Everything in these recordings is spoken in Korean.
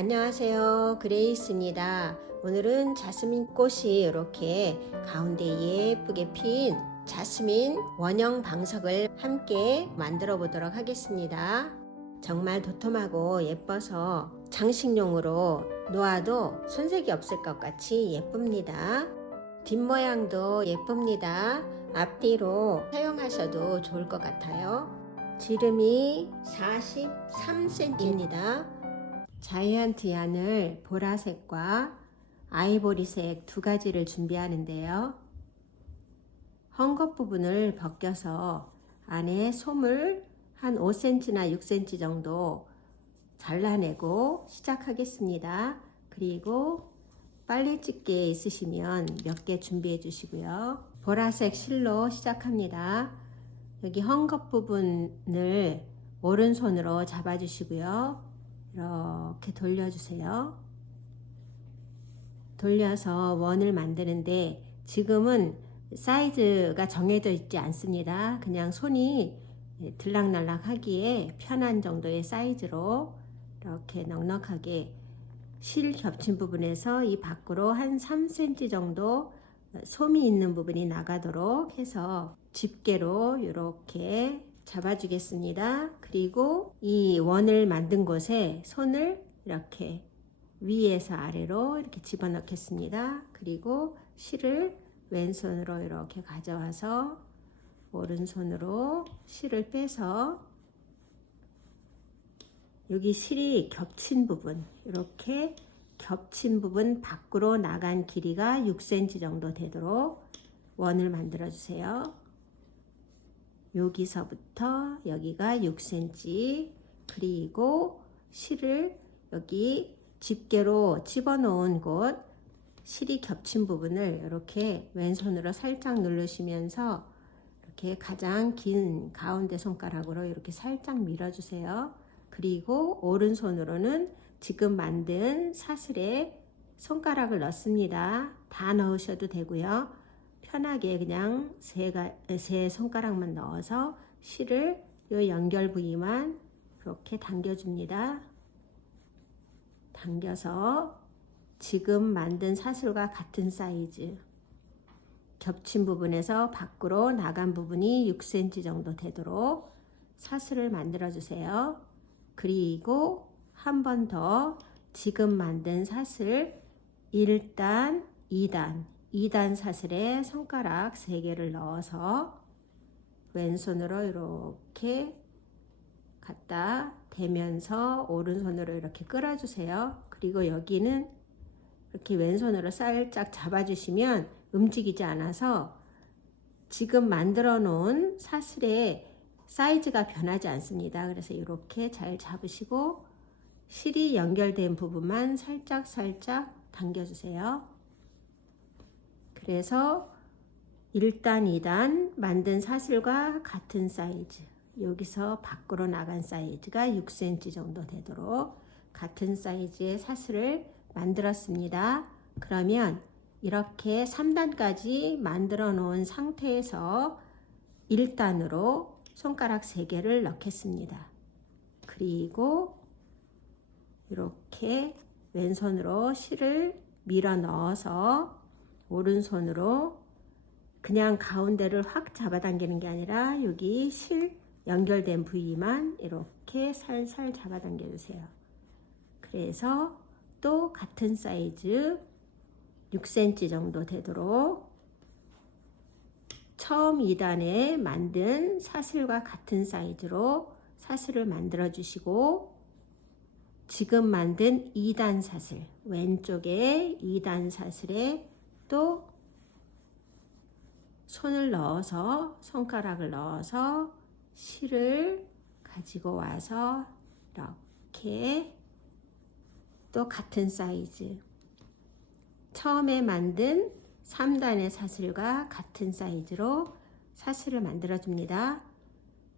안녕하세요, 그레이스입니다. 오늘은 자스민 꽃이 이렇게 가운데 예쁘게 핀 자스민 원형 방석을 함께 만들어 보도록 하겠습니다. 정말 도톰하고 예뻐서 장식용으로 놓아도 손색이 없을 것 같이 예쁩니다. 뒷모양도 예쁩니다. 앞뒤로 사용하셔도 좋을 것 같아요. 지름이 43cm입니다. 자이언트 얀을 보라색과 아이보리색 두 가지를 준비하는데요. 헝겊 부분을 벗겨서 안에 솜을 한 5cm나 6cm 정도 잘라내고 시작하겠습니다. 그리고 빨래집게 있으시면 몇 개 준비해 주시고요. 보라색 실로 시작합니다. 여기 헝겊 부분을 오른손으로 잡아 주시고요. 이렇게 돌려주세요. 돌려서 원을 만드는데 지금은 사이즈가 정해져 있지 않습니다. 그냥 손이 들락날락 하기에 편한 정도의 사이즈로 이렇게 넉넉하게 실 겹친 부분에서 이 밖으로 한 3cm 정도 솜이 있는 부분이 나가도록 해서 집게로 이렇게 잡아주겠습니다. 그리고 이 원을 만든 곳에 손을 이렇게 위에서 아래로 이렇게 집어넣겠습니다. 그리고 실을 왼손으로 이렇게 가져와서 오른손으로 실을 빼서 여기 실이 겹친 부분, 이렇게 겹친 부분 밖으로 나간 길이가 6cm 정도 되도록 원을 만들어 주세요. 여기서부터 여기가 6cm, 그리고 실을 여기 집게로 집어넣은 곳 실이 겹친 부분을 이렇게 왼손으로 살짝 누르시면서 이렇게 가장 긴 가운데 손가락으로 이렇게 살짝 밀어주세요. 그리고 오른손으로는 지금 만든 사슬에 손가락을 넣습니다. 다 넣으셔도 되고요. 편하게 그냥 세 손가락만 넣어서 실을 이 연결 부위만 이렇게 당겨줍니다. 당겨서 지금 만든 사슬과 같은 사이즈, 겹친 부분에서 밖으로 나간 부분이 6cm 정도 되도록 사슬을 만들어 주세요. 그리고 한 번 더 지금 만든 사슬 1단, 2단 사슬에 손가락 3개를 넣어서 왼손으로 이렇게 갖다 대면서 오른손으로 이렇게 끌어주세요. 그리고 여기는 이렇게 왼손으로 살짝 잡아주시면 움직이지 않아서 지금 만들어 놓은 사슬의 사이즈가 변하지 않습니다. 그래서 이렇게 잘 잡으시고 실이 연결된 부분만 살짝 당겨주세요. 그래서 1단, 2단 만든 사슬과 같은 사이즈, 여기서 밖으로 나간 사이즈가 6cm 정도 되도록 같은 사이즈의 사슬을 만들었습니다. 그러면 이렇게 3단까지 만들어 놓은 상태에서 1단으로 손가락 3개를 넣겠습니다. 그리고 이렇게 왼손으로 실을 밀어 넣어서 오른손으로 그냥 가운데를 확 잡아당기는 게 아니라 여기 실 연결된 부위만 이렇게 살살 잡아당겨 주세요. 그래서 또 같은 사이즈 6cm 정도 되도록 처음 2단에 만든 사슬과 같은 사이즈로 사슬을 만들어 주시고 지금 만든 2단 사슬, 왼쪽에 2단 사슬에 또 손을 넣어서 손가락을 넣어서 실을 가지고 와서 이렇게 또 같은 사이즈 처음에 만든 3단의 사슬과 같은 사이즈로 사슬을 만들어 줍니다.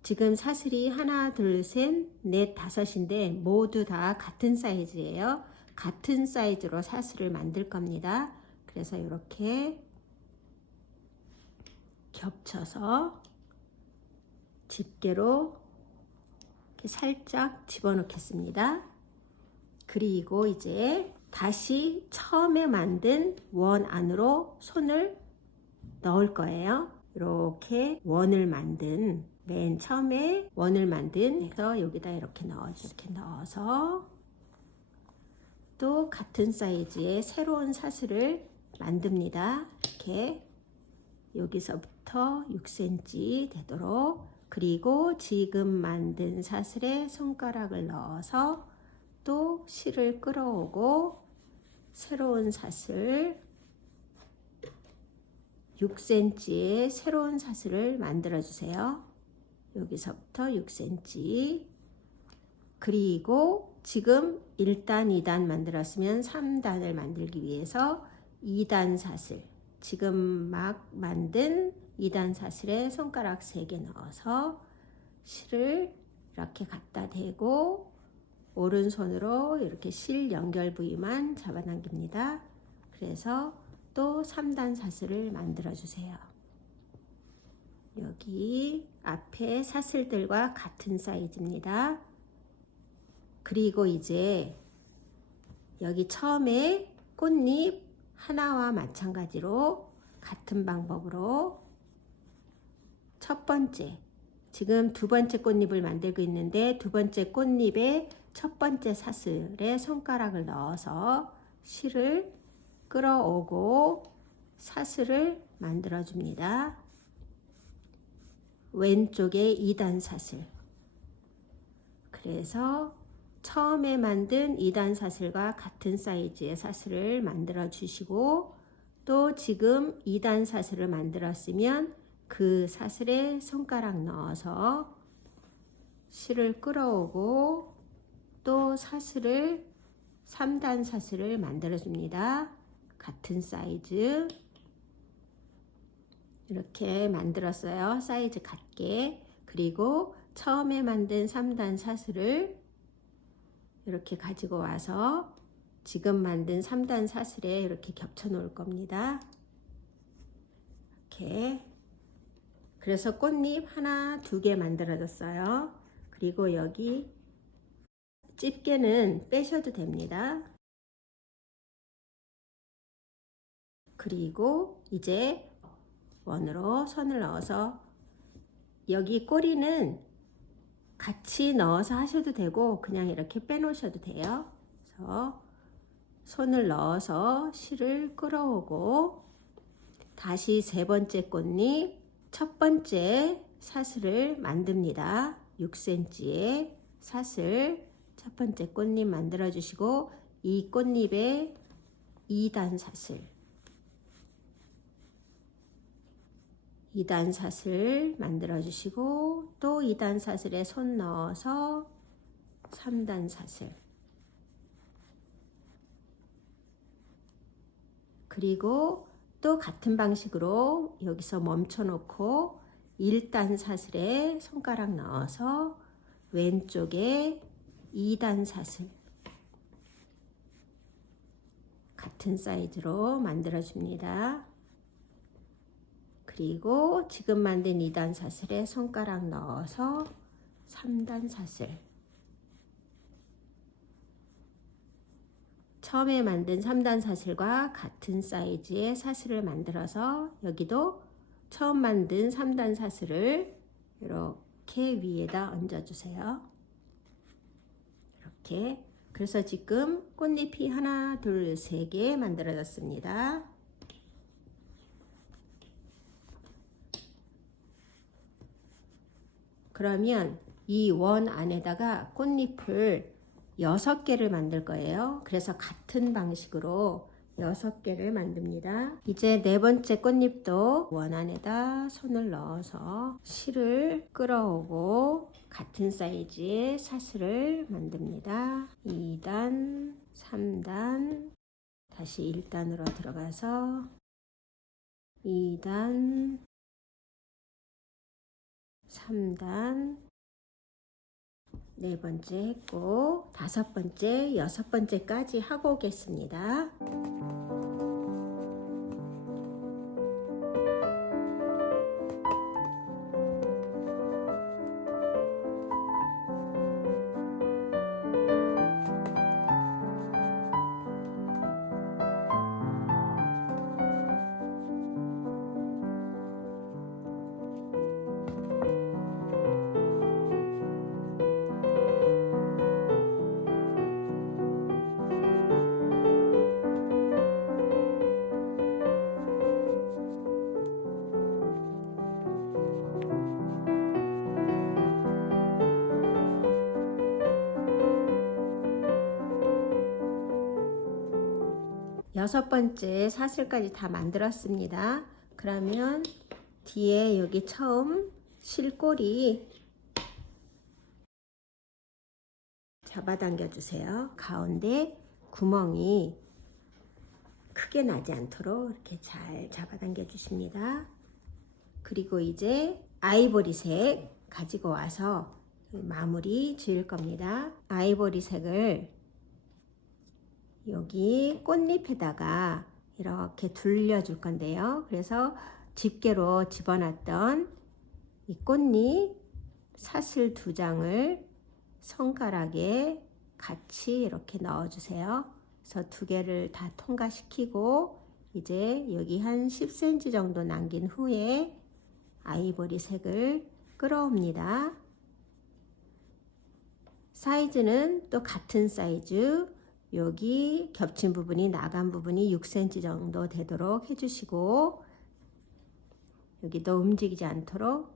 지금 사슬이 하나, 둘, 셋, 넷, 다섯인데 모두 다 같은 사이즈예요. 같은 사이즈로 사슬을 만들 겁니다. 그래서 이렇게 겹쳐서 집게로 이렇게 살짝 집어넣겠습니다. 그리고 이제 다시 처음에 만든 원 안으로 손을 넣을 거예요. 이렇게 원을 만든, 맨 처음에 원을 만든 해서 여기다 이렇게 넣어서 또 같은 사이즈의 새로운 사슬을 만듭니다. 이렇게 여기서부터 6cm 되도록, 그리고 지금 만든 사슬에 손가락을 넣어서 또 실을 끌어오고 새로운 사슬 6cm의 새로운 사슬을 만들어 주세요. 여기서부터 6cm, 그리고 지금 1단, 2단 만들었으면 3단을 만들기 위해서 2단 사슬, 지금 막 만든 2단 사슬에 손가락 3개 넣어서 실을 이렇게 갖다 대고 오른손으로 이렇게 실 연결 부위만 잡아당깁니다. 그래서 또 3단 사슬을 만들어 주세요. 여기 앞에 사슬들과 같은 사이즈입니다. 그리고 이제 여기 처음에 꽃잎 하나와 마찬가지로 같은 방법으로 첫 번째, 지금 두 번째 꽃잎을 만들고 있는데 두 번째 꽃잎에 첫 번째 사슬에 손가락을 넣어서 실을 끌어오고 사슬을 만들어 줍니다. 왼쪽에 2단 사슬, 그래서 처음에 만든 2단 사슬과 같은 사이즈의 사슬을 만들어 주시고, 또 지금 2단 사슬을 만들었으면 그 사슬에 손가락 넣어서 실을 끌어오고 또 사슬을 3단 사슬을 만들어 줍니다. 같은 사이즈 이렇게 만들었어요. 사이즈 같게. 그리고 처음에 만든 3단 사슬을 이렇게 가지고 와서 지금 만든 3단 사슬에 이렇게 겹쳐 놓을 겁니다. 이렇게. 그래서 꽃잎 하나, 2개 만들어졌어요. 그리고 여기 집게는 빼셔도 됩니다. 그리고 이제 원으로 선을 넣어서 여기 꼬리는 같이 넣어서 하셔도 되고 그냥 이렇게 빼놓으셔도 돼요. 그래서 손을 넣어서 실을 끌어오고 다시 세 번째 꽃잎 첫 번째 사슬을 만듭니다. 6cm의 사슬 첫 번째 꽃잎 만들어 주시고 이 꽃잎에 2단 사슬 2단 사슬 만들어 주시고 또 2단 사슬에 손 넣어서 3단 사슬, 그리고 또 같은 방식으로 여기서 멈춰 놓고 1단 사슬에 손가락 넣어서 왼쪽에 2단 사슬 같은 사이즈로 만들어 줍니다. 그리고 지금 만든 2단 사슬에 손가락 넣어서 3단 사슬, 처음에 만든 3단 사슬과 같은 사이즈의 사슬을 만들어서 여기도 처음 만든 3단 사슬을 이렇게 위에다 얹어 주세요. 이렇게. 그래서 지금 꽃잎이 하나, 둘, 3개 만들어졌습니다. 그러면 이 원 안에다가 꽃잎을 6개를 만들 거예요. 그래서 같은 방식으로 6개를 만듭니다. 이제 네 번째 꽃잎도 원 안에다 손을 넣어서 실을 끌어오고 같은 사이즈의 사슬을 만듭니다. 2단, 3단, 다시 1단으로 들어가서 2단, 3단, 네 번째 했고 5번째, 6번째까지 하고 오겠습니다. 6번째 사슬까지 다 만들었습니다. 그러면 뒤에 여기 처음 실꼬리 잡아당겨 주세요. 가운데 구멍이 크게 나지 않도록 이렇게 잘 잡아당겨 주십니다. 그리고 이제 아이보리색 가지고 와서 마무리 지을 겁니다. 아이보리색을 여기 꽃잎에다가 이렇게 둘려줄 건데요. 그래서 집게로 집어놨던 이 꽃잎 사슬 2장을 손가락에 같이 이렇게 넣어주세요. 그래서 2개를 다 통과시키고 이제 여기 한 10cm 정도 남긴 후에 아이보리색을 끌어옵니다. 사이즈는 또 같은 사이즈, 여기 겹친 부분이 나간 부분이 6cm 정도 되도록 해주시고 여기도 움직이지 않도록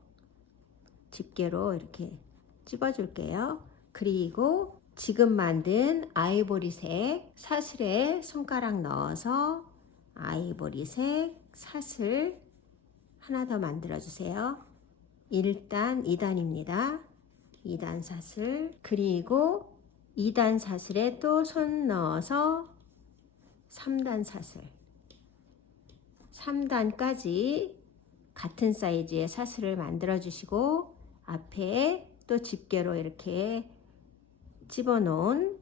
집게로 이렇게 찝어줄게요. 그리고 지금 만든 아이보리색 사슬에 손가락 넣어서 아이보리색 사슬 하나 더 만들어 주세요. 1단, 2단입니다. 2단 사슬, 그리고 2단 사슬에 또 손 넣어서 3단 사슬, 3단까지 같은 사이즈의 사슬을 만들어 주시고 앞에 또 집게로 이렇게 집어 놓은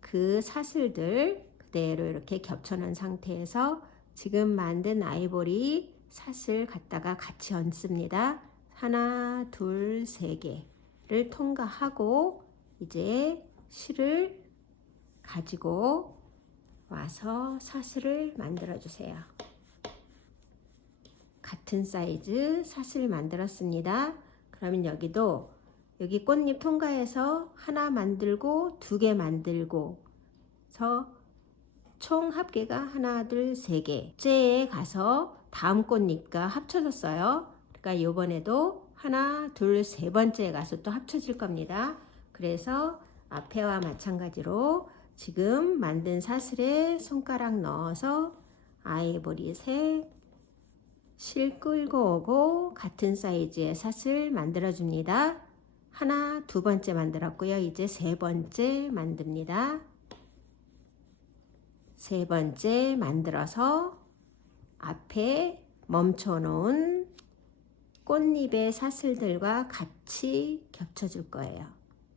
그 사슬들 그대로 이렇게 겹쳐 놓은 상태에서 지금 만든 아이보리 사슬 갖다가 같이 얹습니다. 하나, 둘, 3개를 통과하고 이제 실을 가지고 와서 사슬을 만들어 주세요. 같은 사이즈 사슬 만들었습니다. 그러면 여기도 여기 꽃잎 통과해서 하나 만들고 2개 만들고 그래서 총 합계가 하나, 둘, 3개 째에 가서 다음 꽃잎과 합쳐졌어요. 그러니까 이번에도 하나, 둘, 3번째에 가서 또 합쳐질 겁니다. 그래서 앞에와 마찬가지로 지금 만든 사슬에 손가락 넣어서 아이보리색 실 끌고 오고 같은 사이즈의 사슬 만들어 줍니다. 하나, 2번째 만들었고요. 이제 3번째 만듭니다. 3번째 만들어서 앞에 멈춰 놓은 꽃잎의 사슬들과 같이 겹쳐 줄 거예요.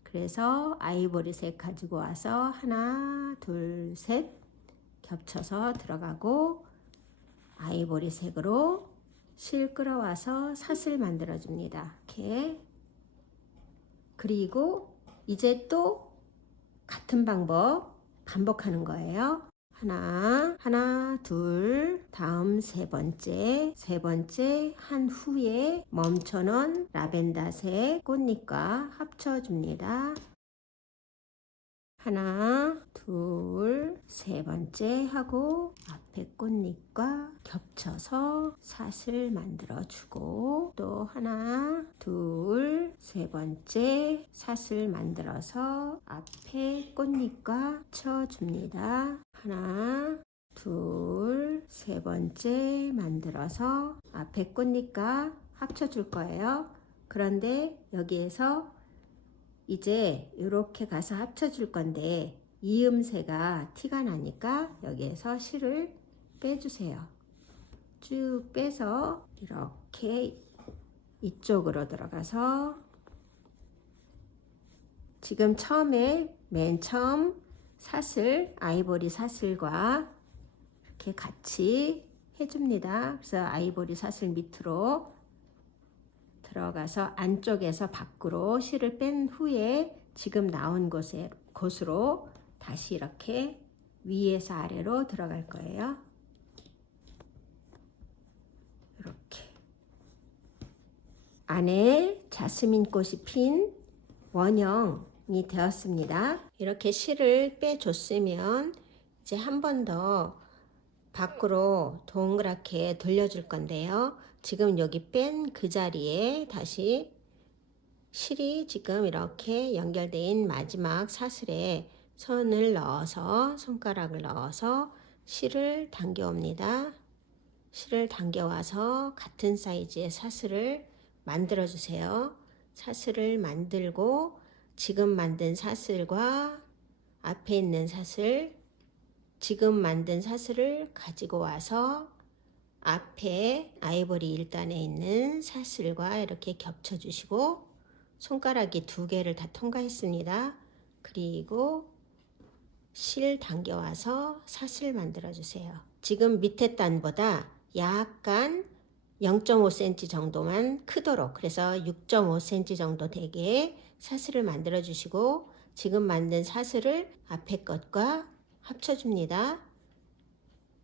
그래서 아이보리색 가지고 와서 하나, 둘, 셋 겹쳐서 들어가고 아이보리색으로 실 끌어와서 사슬 만들어 줍니다. 이렇게. 그리고 이제 또 같은 방법 반복하는 거예요. 하나, 둘, 다음 3번째 한 후에 멈춰놓은 라벤더색 꽃잎과 합쳐줍니다. 하나, 둘, 3번째 하고 앞에 꽃잎과 겹쳐서 사슬 만들어주고 또 하나, 둘, 3번째 사슬 만들어서 앞에 꽃잎과 쳐줍니다. 하나, 둘, 3번째 만들어서 앞에 꽃잎과 합쳐줄 거예요. 그런데 여기에서 이제 이렇게 가서 합쳐줄 건데 이음새가 티가 나니까 여기에서 실을 빼주세요. 쭉 빼서 이렇게 이쪽으로 들어가서 지금 맨 처음 사슬, 아이보리 사슬과 이렇게 같이 해줍니다. 그래서 아이보리 사슬 밑으로 들어가서 안쪽에서 밖으로 실을 뺀 후에 지금 나온 곳으로 다시 이렇게 위에서 아래로 들어갈 거예요. 이렇게 안에 자스민 꽃이 핀 원형이 되었습니다. 이렇게 실을 빼줬으면 이제 한 번 더 밖으로 동그랗게 돌려줄 건데요. 지금 여기 뺀 그 자리에 다시 실이 지금 이렇게 연결된 마지막 사슬에 손가락을 넣어서 실을 당겨옵니다. 실을 당겨와서 같은 사이즈의 사슬을 만들어 주세요. 사슬을 만들고 지금 만든 사슬과 앞에 있는 사슬, 지금 만든 사슬을 가지고 와서 앞에 아이보리 1단에 있는 사슬과 이렇게 겹쳐 주시고 손가락이 2개를 다 통과했습니다. 그리고 실 당겨와서 사슬 만들어 주세요. 지금 밑에 단보다 약간 0.5cm 정도만 크도록, 그래서 6.5cm 정도 되게 사슬을 만들어 주시고 지금 만든 사슬을 앞에 것과 합쳐줍니다.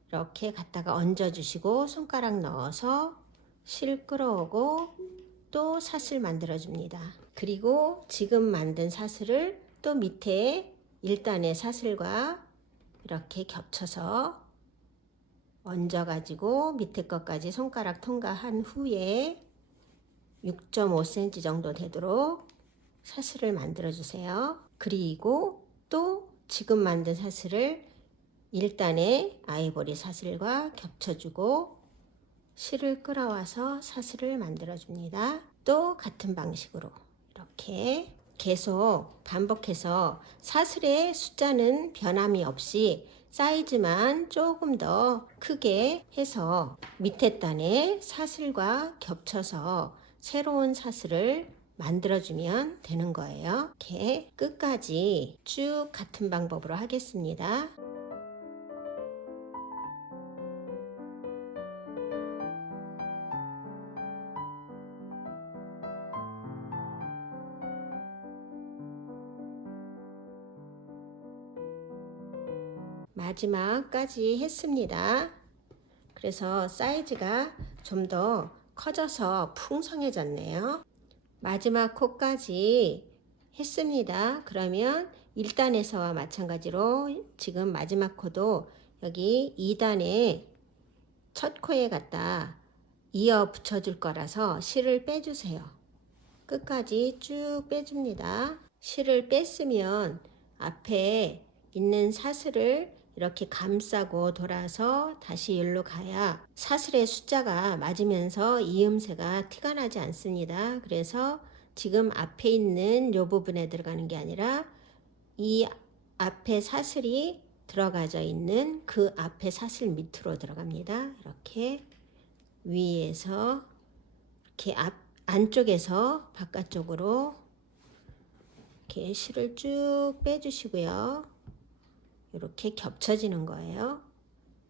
이렇게 갖다가 얹어 주시고 손가락 넣어서 실 끌어오고 또 사슬 만들어 줍니다. 그리고 지금 만든 사슬을 또 밑에 1단의 사슬과 이렇게 겹쳐서 얹어 가지고 밑에 것까지 손가락 통과한 후에 6.5cm 정도 되도록 사슬을 만들어 주세요. 그리고 또 지금 만든 사슬을 1단의 아이보리 사슬과 겹쳐주고 실을 끌어와서 사슬을 만들어 줍니다. 또 같은 방식으로 이렇게 계속 반복해서 사슬의 숫자는 변함이 없이 사이즈만 조금 더 크게 해서 밑에 단에 사슬과 겹쳐서 새로운 사슬을 만들어주면 되는 거예요. 이렇게 끝까지 쭉 같은 방법으로 하겠습니다. 마지막까지 했습니다. 그래서 사이즈가 좀 더 커져서 풍성해졌네요. 마지막 코까지 했습니다. 그러면 1단에서와 마찬가지로 지금 마지막 코도 여기 2단에 첫 코에 갖다 이어 붙여줄 거라서 실을 빼주세요. 끝까지 쭉 빼줍니다. 실을 뺐으면 앞에 있는 사슬을 이렇게 감싸고 돌아서 다시 일로 가야 사슬의 숫자가 맞으면서 이음새가 티가 나지 않습니다. 그래서 지금 앞에 있는 이 부분에 들어가는 게 아니라 이 앞에 사슬이 들어가져 있는 그 앞에 사슬 밑으로 들어갑니다. 이렇게 위에서 이렇게 안쪽에서 바깥쪽으로 이렇게 실을 쭉 빼주시고요. 이렇게 겹쳐지는 거예요.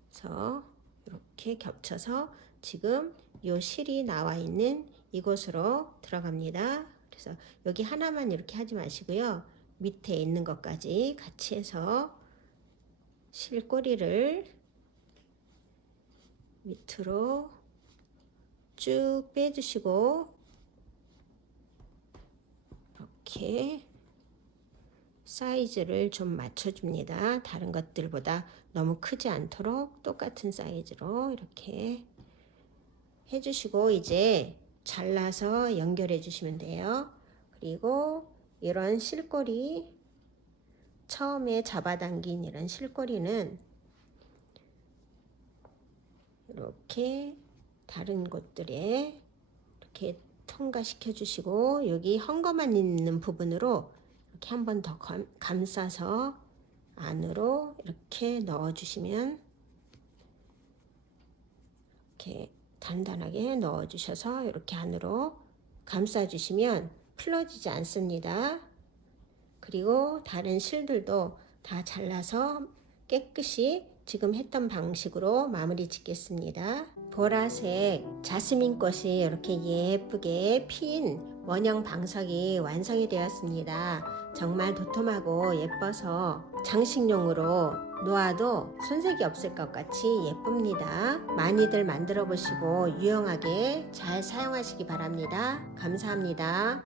그래서 이렇게 겹쳐서 지금 요 실이 나와 있는 이곳으로 들어갑니다. 그래서 여기 하나만 이렇게 하지 마시고요. 밑에 있는 것까지 같이 해서 실꼬리를 밑으로 쭉 빼주시고 이렇게 사이즈를 좀 맞춰줍니다. 다른 것들보다 너무 크지 않도록 똑같은 사이즈로 이렇게 해주시고 이제 잘라서 연결해 주시면 돼요. 그리고 이런 실꼬리, 처음에 잡아당긴 이런 실꼬리는 이렇게 다른 곳들에 이렇게 통과시켜 주시고 여기 헝겊만 있는 부분으로 이렇게 한 번 더 감싸서 안으로 이렇게 넣어 주시면 이렇게 단단하게 넣어 주셔서 이렇게 안으로 감싸 주시면 풀어지지 않습니다. 그리고 다른 실들도 다 잘라서 깨끗이 지금 했던 방식으로 마무리 짓겠습니다. 보라색 자스민 꽃이 이렇게 예쁘게 핀 원형 방석이 완성이 되었습니다. 정말 도톰하고 예뻐서 장식용으로 놓아도 손색이 없을 것 같이 예쁩니다. 많이들 만들어 보시고 유용하게 잘 사용하시기 바랍니다. 감사합니다.